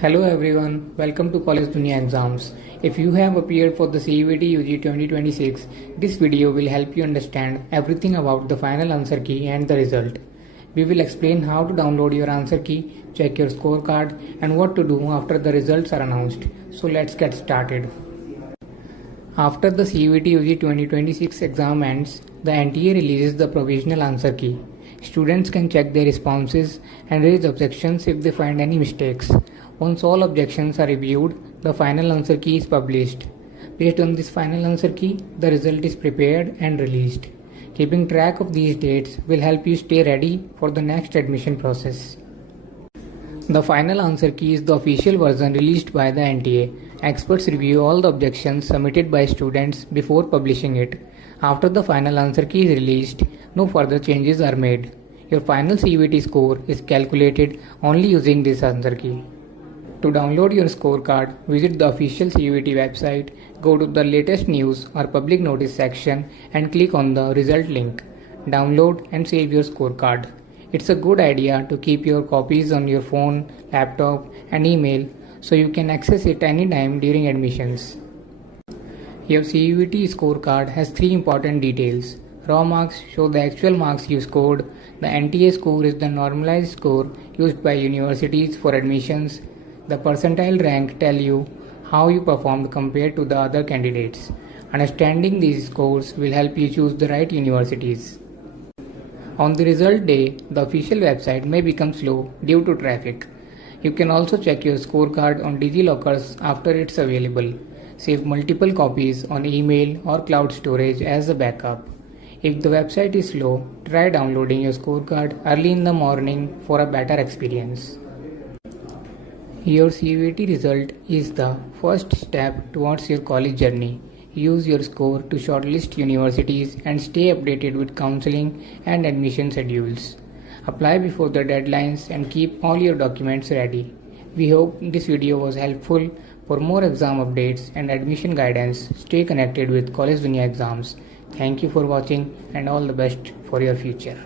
Hello everyone, welcome to College Dunia Exams. If you have appeared for the CUET UG 2026, this video will help you understand everything about the final answer key and the result. We will explain how to download your answer key, check your scorecard, and what to do after the results are announced. So let's get started. After the CUET UG 2026 exam ends, the NTA releases the provisional answer key. Students can check their responses and raise objections if they find any mistakes. Once all objections are reviewed, the final answer key is published. Based on this final answer key, the result is prepared and released. Keeping track of these dates will help you stay ready for the next admission process. The final answer key is the official version released by the NTA. Experts review all the objections submitted by students before publishing it. After the final answer key is released, no further changes are made. Your final CUET score is calculated only using this answer key. To download your scorecard, visit the official CUET website, go to the latest news or public notice section and click on the result link. Download and save your scorecard. It's a good idea to keep your copies on your phone, laptop and email so you can access it anytime during admissions. Your CUET scorecard has three important details. Raw marks show the actual marks you scored. The NTA score is the normalized score used by universities for admissions. The percentile rank tell you how you performed compared to the other candidates. Understanding these scores will help you choose the right universities. On the result day, the official website may become slow due to traffic. You can also check your scorecard on DigiLockers after it's available. Save multiple copies on email or cloud storage as a backup. If the website is slow, try downloading your scorecard early in the morning for a better experience. Your CUET result is the first step towards your college journey. Use your score to shortlist universities and stay updated with counseling and admission schedules. Apply before the deadlines and keep all your documents ready. We hope this video was helpful. For more exam updates and admission guidance, stay connected with College Dunia Exams. Thank you for watching and all the best for your future.